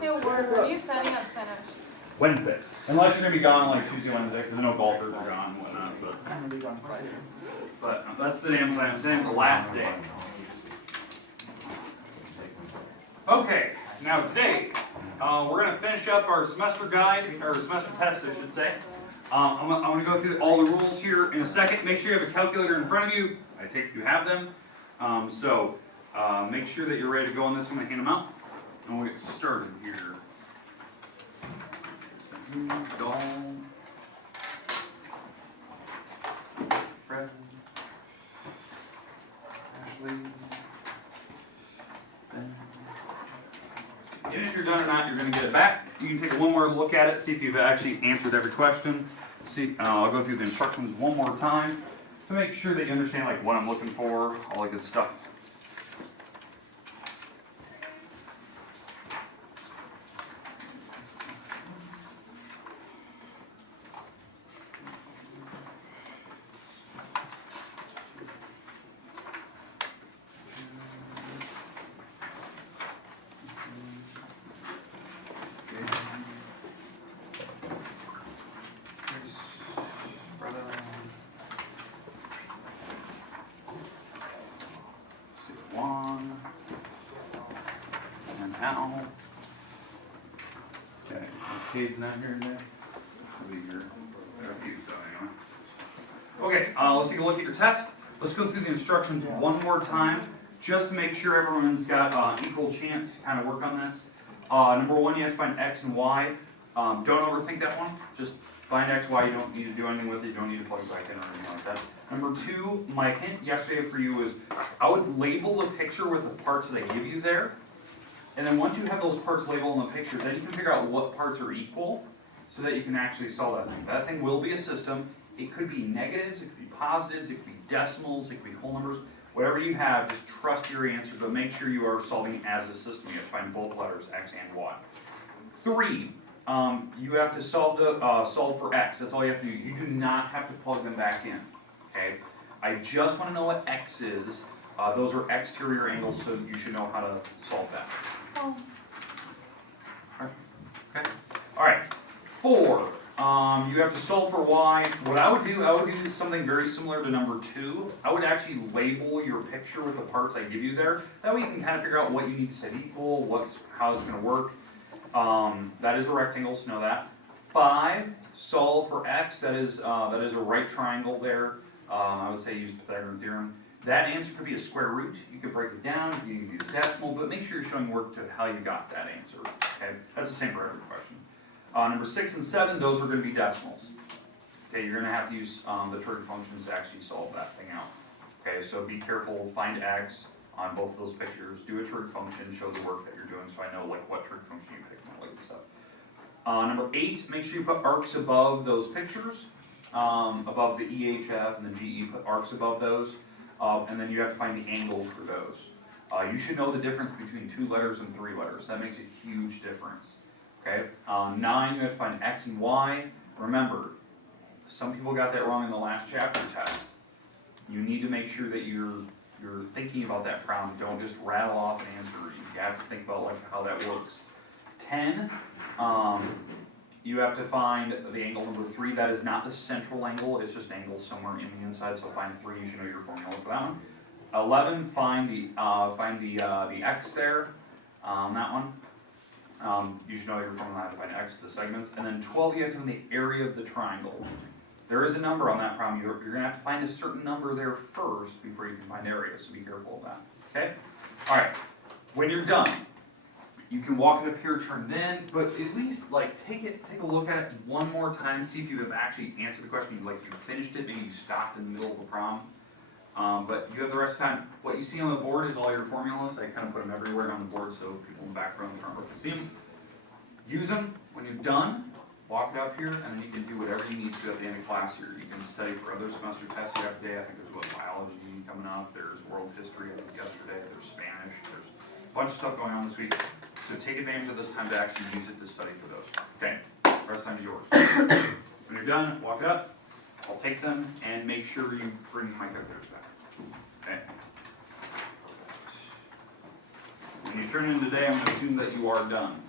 Still word, when you setting up centers? Wednesday. Unless you're going to be gone like Tuesday, Wednesday, because I know golfers are gone and whatnot. I'm gonna be gone Friday. But that's the damn sign. I'm saying the last day. Okay, now today, we're going to finish up our semester guide, or semester test, I should say. I'm going to go through all the rules here in a second. Make sure you have a calculator in front of you. I take you have them. Make sure that you're ready to go on this. I'm going to hand them out. And we'll get started here. Doll. Fred. Ashley. Ben. And if you're done or not, you're going to get it back. You can take one more look at it, see if you've actually answered every question. See, I'll go through the instructions one more time to make sure that you understand like what I'm looking for, all that good stuff. Now, okay, Cade's not here today. He'll be here. There are a few, so anyway. Okay, let's take a look at your test. Let's go through the instructions one more time, just to make sure everyone's got equal chance to kind of work on this. Number one, you have to find X and Y. Don't overthink that one. Just find X, Y. You don't need to do anything with it. You don't need to plug it back in or anything like that. Number two, my hint yesterday for you is I would label the picture with the parts that I give you there. And then once you have those parts labeled in the picture, then you can figure out what parts are equal so that you can actually solve that thing. That thing will be a system. It could be negatives, it could be positives, it could be decimals, it could be whole numbers. Whatever you have, just trust your answer, but make sure you are solving as a system. You have to find both letters, X and Y. Three, you have to solve for X. That's all you have to do. You do not have to plug them back in. Okay? I just want to know what X is. Those are exterior angles, so you should know how to solve that. Oh. Okay. All right. Four. You have to solve for Y. What I would do something very similar to number two. I would actually label your picture with the parts I give you there. That way you can kind of figure out what you need to set equal, how it's going to work. That is a rectangle, so know that. Five. Solve for X. That is a right triangle there. I would say use Pythagorean theorem. That answer could be a square root. You could break it down, you can use decimal, but make sure you're showing work to how you got that answer. Okay, that's the same for every question. Number 6 and 7, those are going to be decimals. Okay, you're going to have to use the trig functions to actually solve that thing out. Okay, so be careful, find X on both of those pictures, do a trig function, show the work that you're doing so I know like what trig function you picked and all that stuff. Number 8, make sure you put arcs above those pictures, above the EHF and the GE, put arcs above those. And then you have to find the angle for those. You should know the difference between 2 letters and 3 letters. That makes a huge difference. Okay. 9, you have to find X and Y. Remember, some people got that wrong in the last chapter test. You need to make sure that you're thinking about that problem. Don't just rattle off an answer. You have to think about like how that works. 10. You have to find the angle number 3. That is not the central angle. It's just an angle somewhere in the inside. So find 3. You should know your formula for that one. 11. Find the X there. That one. You should know your formula to find X to the segments. And then 12. You have to find the area of the triangle. There is a number on that problem. You're going to have to find a certain number there first before you can find area. So be careful of that. Okay. All right. When you're done, you can walk it up here, turn it in, but at least like take a look at it one more time, see if you have actually answered the question, like you finished it, maybe you stopped in the middle of the problem. But you have the rest of the time. What you see on the board is all your formulas. I kind of put them everywhere on the board so people in the background aren't able to see them. Use them. When you're done, walk it up here, and then you can do whatever you need to at the end of class here. You can study for other semester tests you have today. I think there's biology coming up. There's world history, I think yesterday. There's Spanish. There's a bunch of stuff going on this week. So take advantage of this time to actually use it to study for those. Okay, the rest of the time is yours. When you're done, walk it up. I'll take them and make sure you bring my calculators back. Okay. When you turn in today, I'm going to assume that you are done.